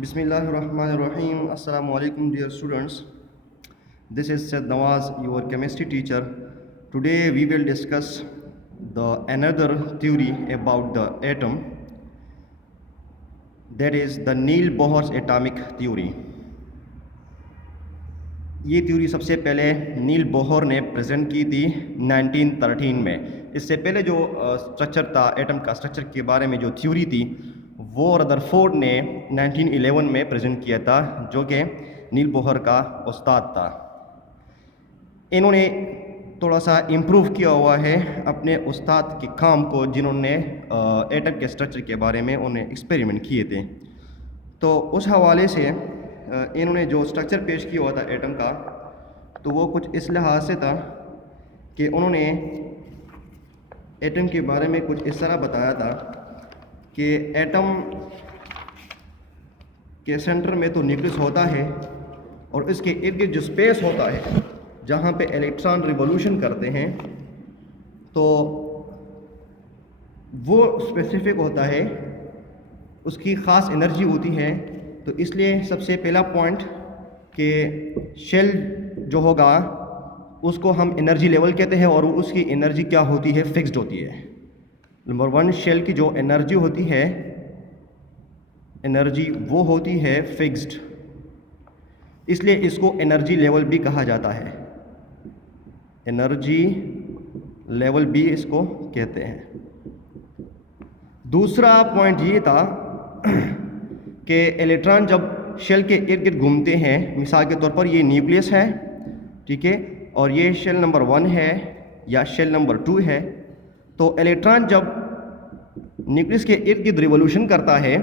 Bismillahirrahmanirrahim. Assalamu alaikum, dear students. This is Said Nawaz, your chemistry teacher. Today we will discuss the another theory about the atom, that is the Neil Bohr's atomic theory. ये theory सबसे पहले नील Bohr ने present की थी 1913 में। इससे पहले जो स्ट्रक्चर था एटम का, स्ट्रक्चर के बारे में जो थ्योरी थी वो रदरफोर्ड ने 1911 में प्रेजेंट किया था, जो कि नील बोहर का उस्ताद था। इन्होंने थोड़ा सा इम्प्रूव किया हुआ है अपने उस्ताद के काम को, जिन्होंने एटम के स्ट्रक्चर के बारे में उन्हें एक्सपेरिमेंट किए थे। तो उस हवाले से इन्होंने जो स्ट्रक्चर पेश किया हुआ था एटम का, तो वो कुछ इस लिहाज से था कि उन्होंने एटम के बारे में कुछ इस तरह बताया था कि एटम के सेंटर में तो न्यूक्लियस होता है और इसके इर्द गिर्द जो स्पेस होता है जहाँ पे इलेक्ट्रॉन रिवॉल्यूशन करते हैं, तो वो स्पेसिफिक होता है, उसकी ख़ास एनर्जी होती है। तो इसलिए सबसे पहला पॉइंट कि शेल जो होगा उसको हम एनर्जी लेवल कहते हैं और उसकी एनर्जी क्या होती है, फिक्स्ड होती है। नंबर वन, शेल की जो एनर्जी होती है, एनर्जी वो होती है फिक्स्ड, इसलिए इसको एनर्जी लेवल भी कहा जाता है। एनर्जी लेवल भी इसको कहते हैं। दूसरा पॉइंट ये था कि इलेक्ट्रॉन जब शेल के इर्द गिर्द घूमते हैं, मिसाल के तौर पर ये न्यूक्लियस है, ठीक है, और ये शेल नंबर 1 है या शेल नंबर 2 है, तो इलेक्ट्रॉन जब न्यूक्लियस के इर्द गिर्द रिवॉल्यूशन करता है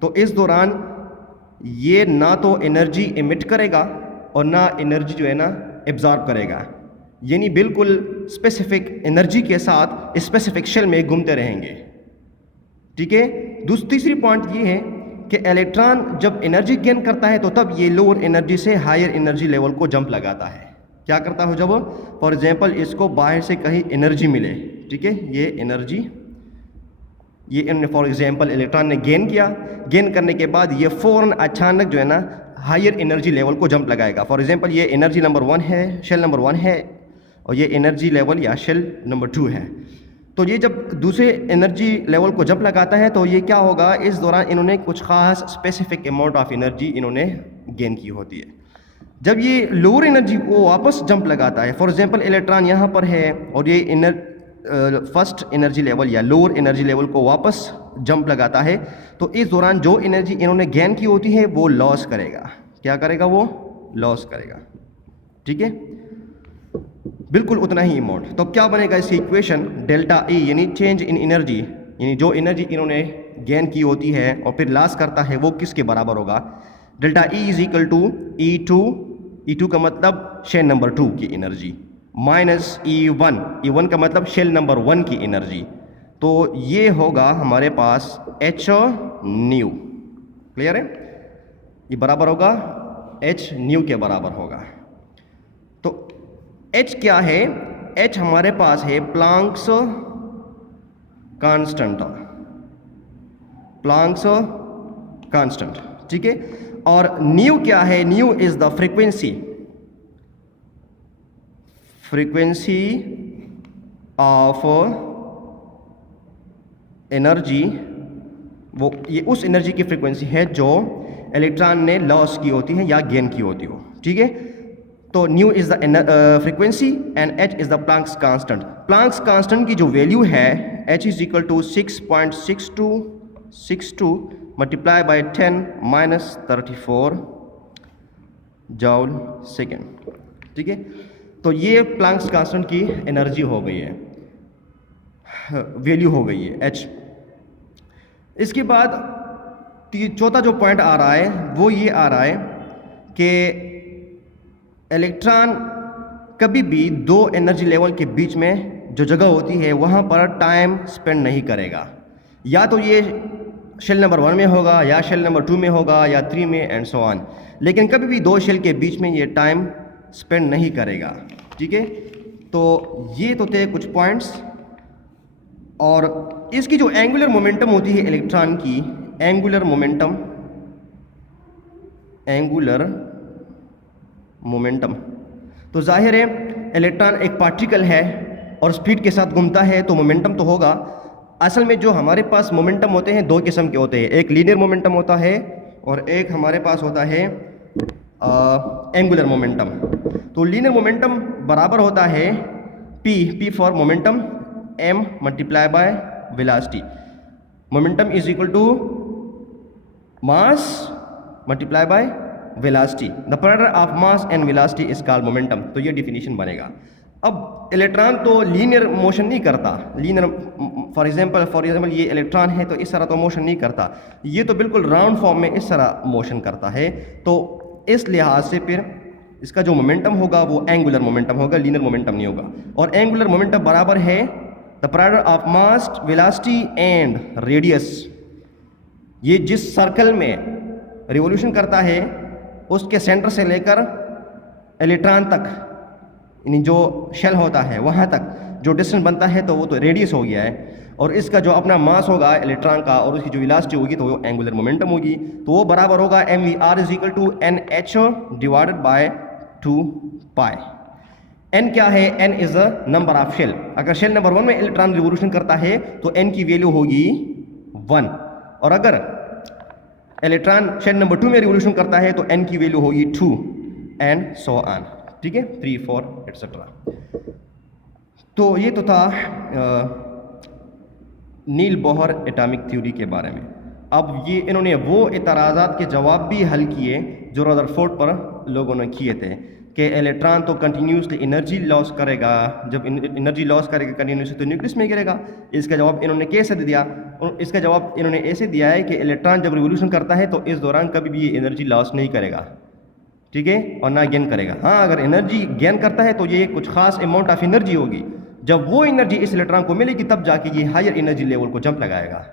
तो इस दौरान ये ना तो एनर्जी एमिट करेगा और ना एनर्जी जो है ना एब्जॉर्ब करेगा, यानी बिल्कुल स्पेसिफिक एनर्जी के साथ स्पेसिफिक शेल में घूमते रहेंगे, ठीक है। तीसरी पॉइंट ये है कि इलेक्ट्रॉन जब एनर्जी गेन करता है तो तब ये लोअर एनर्जी से हायर एनर्जी लेवल को जंप लगाता है। क्या करता हो, जब फॉर एग्जांपल इसको बाहर से कहीं एनर्जी मिले, ठीक है, ये एनर्जी, ये फॉर एग्जांपल इलेक्ट्रॉन ने गेन किया, गेन करने के बाद ये फ़ौरन अचानक जो है ना हायर एनर्जी लेवल को जंप लगाएगा। फॉर एग्जांपल ये एनर्जी नंबर 1 है, शेल नंबर 1 है, और ये एनर्जी लेवल या शेल नंबर 2 है। तो ये जब दूसरे एनर्जी लेवल को जंप लगाता है तो ये क्या होगा, इस दौरान इन्होंने कुछ ख़ास स्पेसिफिक अमाउंट ऑफ एनर्जी इन्होंने गेन की होती है। जब ये लोअर एनर्जी वो वापस जंप लगाता है, फॉर एग्जांपल इलेक्ट्रॉन यहाँ पर है और ये फर्स्ट एनर्जी लेवल या लोअर एनर्जी लेवल को वापस जंप लगाता है, तो इस दौरान जो एनर्जी इन्होंने गेन की होती है वो लॉस करेगा। क्या करेगा, वो लॉस करेगा, ठीक है, बिल्कुल उतना ही अमाउंट। तो क्या बनेगा इसकी इक्वेशन, डेल्टा ई यानी चेंज इन एनर्जी, यानी जो एनर्जी इन्होंने गेन की होती है और फिर लॉस करता है वो किसके बराबर होगा, delta E is equal to E two का मतलब शेल नंबर 2 की एनर्जी माइनस ई1 का मतलब शेल नंबर 1 की एनर्जी। तो ये होगा हमारे पास एच न्यू, क्लियर है, ये बराबर होगा एच न्यू के बराबर होगा। तो एच क्या है, एच हमारे पास है प्लांक्स कांस्टेंट, प्लांक्स कांस्टेंट, ठीक है। और न्यू क्या है, new is the frequency of energy, वो ये उस एनर्जी की फ्रीक्वेंसी है जो इलेक्ट्रॉन ने लॉस की होती है या गेन की होती हो, ठीक है। तो nu is the frequency and h is the Planck's constant. Planck's constant की जो वैल्यू है h is equal to 6.6262 multiply by 10 minus 34 joule second, ठीक है। तो ये प्लांक्स कांस्टेंट की एनर्जी हो गई है, वैल्यू हो गई है एच। इसके बाद चौथा जो पॉइंट आ रहा है वो ये आ रहा है कि इलेक्ट्रॉन कभी भी दो एनर्जी लेवल के बीच में जो जगह होती है वहाँ पर टाइम स्पेंड नहीं करेगा, या तो ये शेल नंबर 1 में होगा या शेल नंबर 2 में होगा या 3 में एंड सो ऑन, लेकिन कभी भी दो शेल के बीच में ये टाइम स्पेंड नहीं करेगा, ठीक है। तो ये तो थे कुछ पॉइंट्स। और इसकी जो एंगुलर मोमेंटम होती है इलेक्ट्रॉन की, एंगुलर मोमेंटम एंगुलर मोमेंटम। तो जाहिर है इलेक्ट्रॉन एक पार्टिकल है और स्पीड के साथ घूमता है तो मोमेंटम तो होगा। असल में जो हमारे पास मोमेंटम होते हैं दो किस्म के होते हैं, एक लीनियर मोमेंटम होता है और एक हमारे पास होता है एंगुलर मोमेंटम। तो लीनियर मोमेंटम बराबर होता है p for momentum, m multiply by velocity. Momentum is equal to mass multiply by velocity. The product of mass and velocity is called momentum. तो ये डिफिनीशन बनेगा। अब इलेक्ट्रॉन तो लीनियर मोशन नहीं करता, लीनियर फॉर एग्जांपल ये electron है तो इस तरह तो मोशन नहीं करता, ये तो बिल्कुल राउंड फॉर्म में इस तरह मोशन करता है। तो इस लिहाज से फिर इसका जो मोमेंटम होगा वो एंगुलर मोमेंटम होगा, लीनियर मोमेंटम नहीं होगा। और एंगुलर मोमेंटम बराबर है the product of mass velocity and radius. ये जिस सर्कल में रिवोल्यूशन करता है उसके सेंटर से लेकर इलेक्ट्रॉन तक, यानी जो शेल होता है वहाँ तक जो डिस्टेंस बनता है तो वो तो रेडियस हो गया है। और इसका जो अपना मास होगा इलेक्ट्रॉन का और उसकी जो वेलोसिटी होगी तो वो एंगुलर मोमेंटम होगी। तो वो बराबर होगा mvr is equal to NH divided by 2 pi. n क्या है? n is a number of shell. अगर शेल नंबर 1 में इलेक्ट्रॉन रिवोल्यूशन करता है तो n की वैल्यू होगी 1, और अगर इलेक्ट्रॉन शेल नंबर 2 में रिवोल्यूशन करता है तो n की वैल्यू होगी 2 एंड सो ऑन। ठीक है, 3 4 एटसेट्रा। तो ये तो था नील बोहर एटॉमिक थ्योरी के बारे में। अब ये इन्होंने वो इतराज़ात के जवाब भी हल किए जो रदरफोर्ड पर लोगों ने किए थे कि इलेक्ट्रॉन तो कंटिन्यूसली एनर्जी लॉस करेगा, जब एनर्जी लॉस करेगा कंटिन्यूसली तो न्यूक्लियस में गिरेगा। इसका जवाब इन्होंने कैसे दिया? इसका जवाब इन्होंने ऐसे दिया है कि इलेक्ट्रॉन जब रिवोल्यूशन करता है तो इस दौरान कभी भी ये एनर्जी लॉस नहीं करेगा, ठीक है, और ना गेन करेगा। हाँ, अगर एनर्जी गेन करता है तो ये कुछ खास अमाउंट ऑफ एनर्जी होगी, जब वो एनर्जी इस इलेक्ट्रॉन को मिलेगी तब जाके ये हायर एनर्जी लेवल को जंप लगाएगा,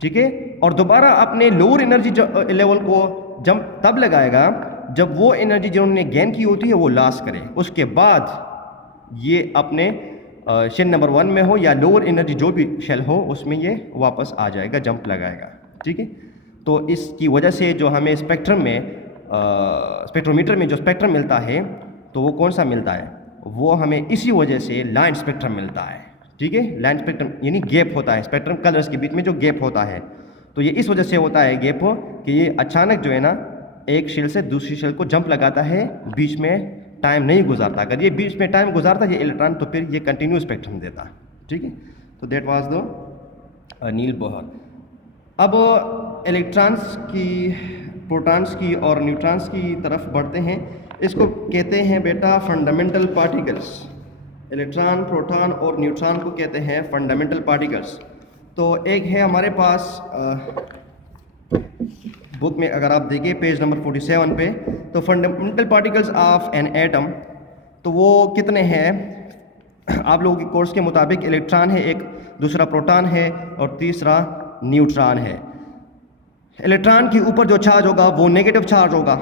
ठीक है। और दोबारा अपने लोअर एनर्जी लेवल को जंप तब लगाएगा जब वो एनर्जी जो उन्होंने गेन की होती है वो लॉस करे। उसके बाद ये अपने शेल नंबर 1 में हो या लोअर एनर्जी जो भी शेल हो उसमें ये वापस आ जाएगा, जंप लगाएगा, ठीक है। तो इसकी वजह से जो हमें स्पेक्ट्रम में स्पेक्ट्रोमीटर में जो स्पेक्ट्रम मिलता है तो वो कौन सा मिलता है? वो हमें इसी वजह से लाइन स्पेक्ट्रम मिलता है, ठीक है। लाइन स्पेक्ट्रम यानी गैप होता है स्पेक्ट्रम कलर्स के बीच में जो गैप होता है, तो ये इस वजह से होता है गैप हो कि ये अचानक जो है ना एक शेल से दूसरी शेल को जंप लगाता है, बीच में टाइम नहीं गुजारता। अगर ये बीच में टाइम गुजारता ये इलेक्ट्रॉन तो फिर ये कंटिन्यू स्पेक्ट्रम देता, ठीक है। तो that was the Niels Bohr. अब इलेक्ट्रॉन्स की, प्रोटॉन्स की और न्यूट्रॉन्स की तरफ बढ़ते हैं। इसको कहते हैं बेटा फंडामेंटल पार्टिकल्स। इलेक्ट्रॉन, प्रोटॉन और न्यूट्रॉन को कहते हैं फंडामेंटल पार्टिकल्स। तो एक है हमारे पास बुक में, अगर आप देखिए पेज नंबर 47 पे, तो fundamental particles of an atom, तो वो कितने हैं? आप लोगों के कोर्स के मुताबिक इलेक्ट्रॉन है एक, दूसरा प्रोटॉन है और तीसरा न्यूट्रॉन है। इलेक्ट्रॉन के ऊपर जो चार्ज होगा वो नेगेटिव चार्ज होगा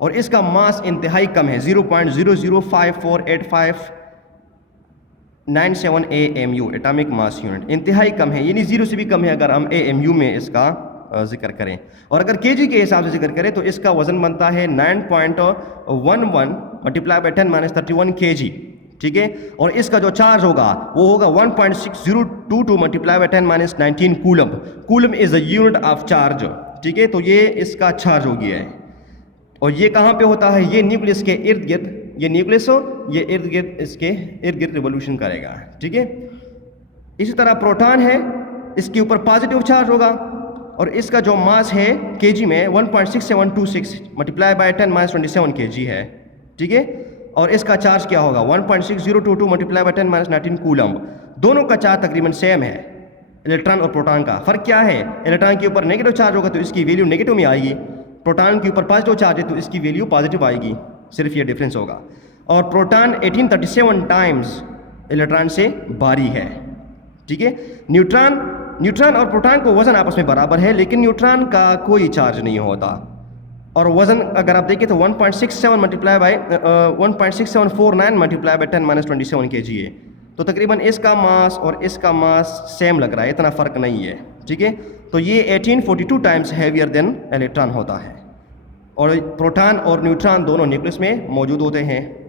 और इसका मास इंतहाई कम है, 0.00548597 AMU एटॉमिक मास यूनिट, इंतहाई कम है, यानी 0 से भी कम है अगर हम AMU में इसका जिक्र करें। और अगर kg के हिसाब से जिक्र करें तो इसका वजन बनता है 9.11 मल्टीप्लाई बाय 10-31 kg, ठीक है। और इसका जो चार्ज होगा वो होगा 1.6022 multiply by 10-19 coulomb. Coulomb is a unit of charge, ठीक है। तो ये इसका चार्ज हो गया है और ये कहाँ पे होता है? ये न्यूक्लियस के इर्द गिर्द, ये न्यूक्लियस हो, ये इर्द गिर्द, इसके इर्द गिर्द रिवोल्यूशन करेगा, ठीक है। इसी तरह प्रोटॉन है, इसके ऊपर पॉजिटिव चार्ज होगा और इसका जो मास है kg में 1.6726 मल्टीप्लाई बाय 10-27 kg है, ठीक है। और इसका चार्ज क्या होगा? 1.6022 मल्टीप्लाई बाय 10-19 कूलम। दोनों का चार्ज तकरीबन सेम है, इलेक्ट्रॉन और प्रोटॉन का। फ़र्क क्या है? इलेक्ट्रॉन के ऊपर नेगेटिव चार्ज होगा तो इसकी वैल्यू नेगेटिव में आएगी, प्रोटॉन के ऊपर पॉजिटिव चार्ज है तो इसकी वैल्यू पॉजिटिव आएगी, सिर्फ ये डिफरेंस होगा। और प्रोटॉन 1837 टाइम्स इलेक्ट्रॉन से भारी है, ठीक है। न्यूट्रॉन और प्रोटॉन को वजन आपस में बराबर है, लेकिन न्यूट्रॉन का कोई चार्ज नहीं होता और वजन अगर आप देखें तो 1.67 multiply by 1.6749 multiply by 10-27 kg है। तो तकरीबन इसका मास और इसका मास सेम लग रहा है, इतना फ़र्क नहीं है, ठीक है। तो ये 1842 टाइम्स हैवियर देन इलेक्ट्रॉन होता है। और प्रोटॉन और न्यूट्रॉन दोनों न्यूक्लियस में मौजूद होते हैं।